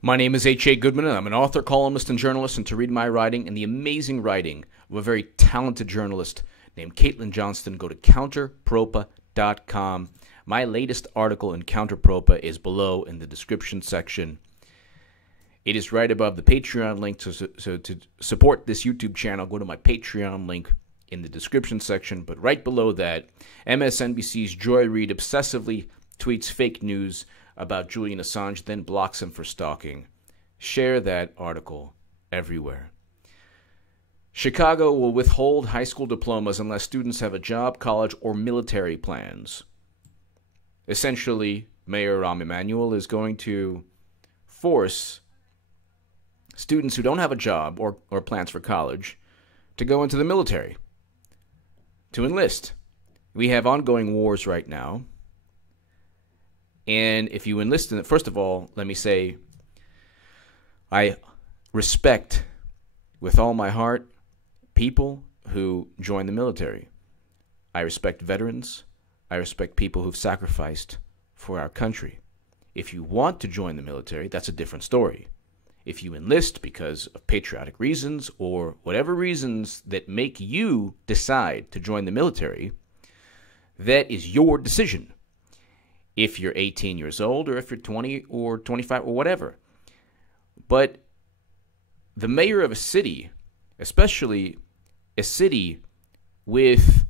My name is H.A. Goodman, and I'm an author, columnist, and journalist, and to read my writing and the amazing writing of a very talented journalist named Caitlin Johnston, go to counterpropa.com. My latest article in Counterpropa is below in the description section. It is right above the Patreon link, so to support this YouTube channel, go to my Patreon link in the description section. But right below that, MSNBC's Joy Reid obsessively tweets fake news about Julian Assange, then blocks him for stalking. Share that article everywhere. Chicago will withhold high school diplomas unless students have a job, college, or military plans. Essentially, Mayor RAHM EMANUEL is going to force students who don't have a job or plans for college to go into the military, to enlist. We have ongoing wars right now. And if you enlist in it, first of all, let me say, I respect with all my heart people who join the military. I respect veterans. I respect people who've sacrificed for our country. If you want to join the military, that's a different story. If you enlist because of patriotic reasons or whatever reasons that make you decide to join the military, that is your decision. If you're 18 years old or if you're 20 or 25 or whatever. But the mayor of a city, especially a city with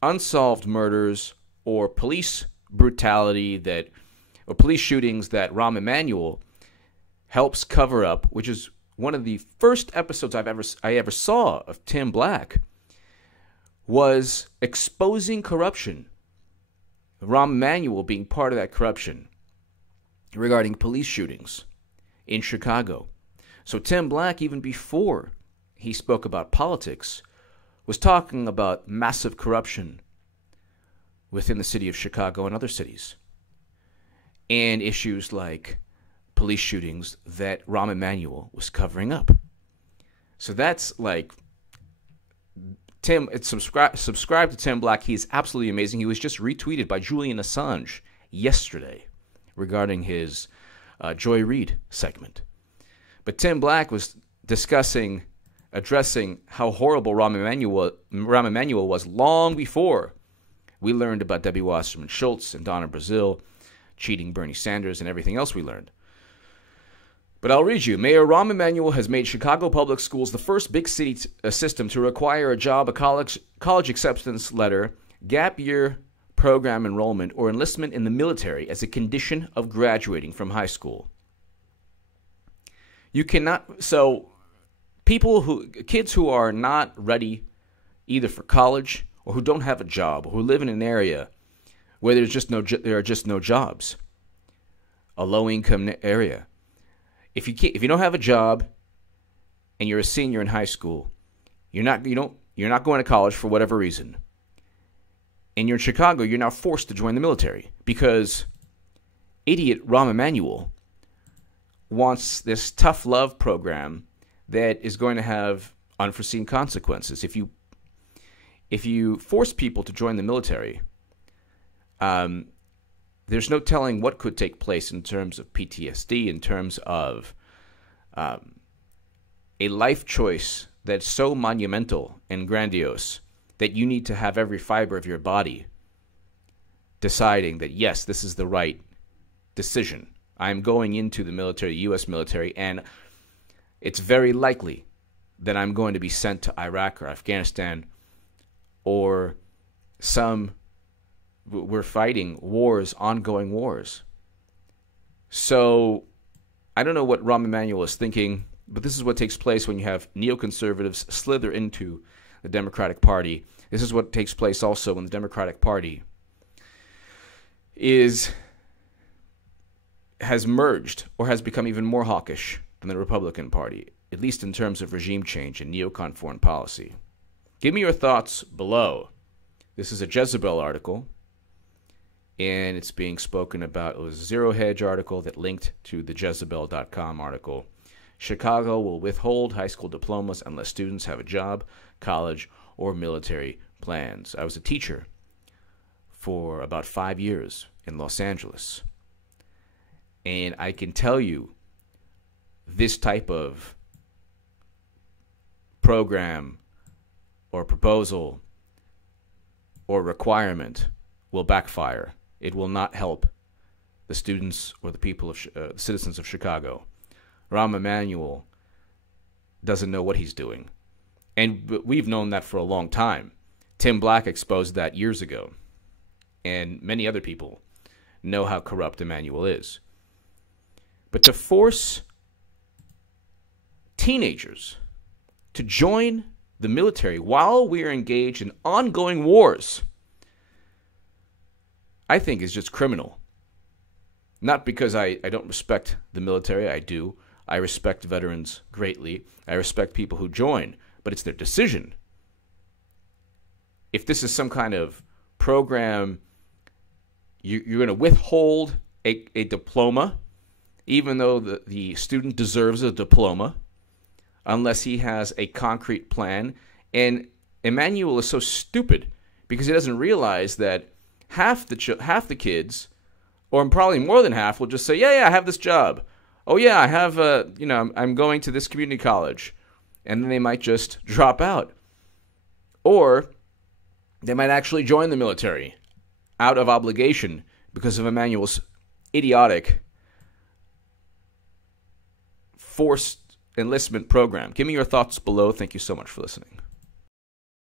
unsolved murders or police brutality or police shootings that RAHM EMANUEL helps cover up, which is one of the first episodes I ever saw of Tim Black, was exposing corruption. RAHM EMANUEL being part of that corruption regarding police shootings in Chicago. So Tim Black, even before he spoke about politics, was talking about massive corruption within the city of Chicago and other cities, and issues like police shootings that RAHM EMANUEL was covering up. So that's like Tim. It's subscribe to Tim Black. He is absolutely amazing. He was just retweeted by Julian Assange yesterday regarding his Joy Reid segment. But Tim Black was addressing how horrible RAHM EMANUEL was long before we learned about Debbie Wasserman Schultz and Donna Brazile cheating Bernie Sanders and everything else we learned. But I'll read you. Mayor RAHM EMANUEL has made Chicago Public Schools the first big city system to require a job, a college acceptance letter, gap year program enrollment, or enlistment in the military as a condition of graduating from high school. You cannot. So kids who are not ready either for college or who don't have a job or who live in an area where there are just no jobs, a low-income area. If you don't have a job and you're a senior in high school, you're not going to college for whatever reason, and you're in Chicago, you're now forced to join the military because idiot RAHM EMANUEL wants this tough love program that is going to have unforeseen consequences. If you force people to join the military, there's no telling what could take place in terms of PTSD, in terms of a life choice that's so monumental and grandiose that you need to have every fiber of your body deciding that, yes, this is the right decision. I'm going into the military, the U.S. military, and it's very likely that I'm going to be sent to Iraq or Afghanistan or we're fighting wars, ongoing wars. So I don't know what RAHM EMANUEL is thinking, but this is what takes place when you have neoconservatives slither into the Democratic Party. This is what takes place also when the Democratic Party has merged or has become even more hawkish than the Republican Party, at least in terms of regime change and neocon foreign policy. Give me your thoughts below. This is a Jezebel article, and it's being spoken about. It was a Zero Hedge article that linked to the Jezebel.com article. Chicago will withhold high school diplomas unless students have a job, college, or military plans. I was a teacher for about 5 years in Los Angeles, and I can tell you this type of program or proposal or requirement will backfire. It will not help the students or the people of citizens of Chicago. RAHM EMANUEL doesn't know what he's doing. And we've known that for a long time. Tim Black exposed that years ago. And many other people know how corrupt Emmanuel is. But to force teenagers to join the military while we are engaged in ongoing wars, I think is just criminal. Not because I don't respect the military, I do. I respect veterans greatly. I respect people who join, but it's their decision. If this is some kind of program, you're going to withhold a diploma, even though the student deserves a diploma, unless he has a concrete plan. And Emmanuel is so stupid because he doesn't realize that half the kids, or probably more than half, will just say, yeah, I have this job. Oh, yeah, I have, I'm going to this community college. And then they might just drop out. Or they might actually join the military out of obligation because of Emmanuel's idiotic forced enlistment program. Give me your thoughts below. Thank you so much for listening.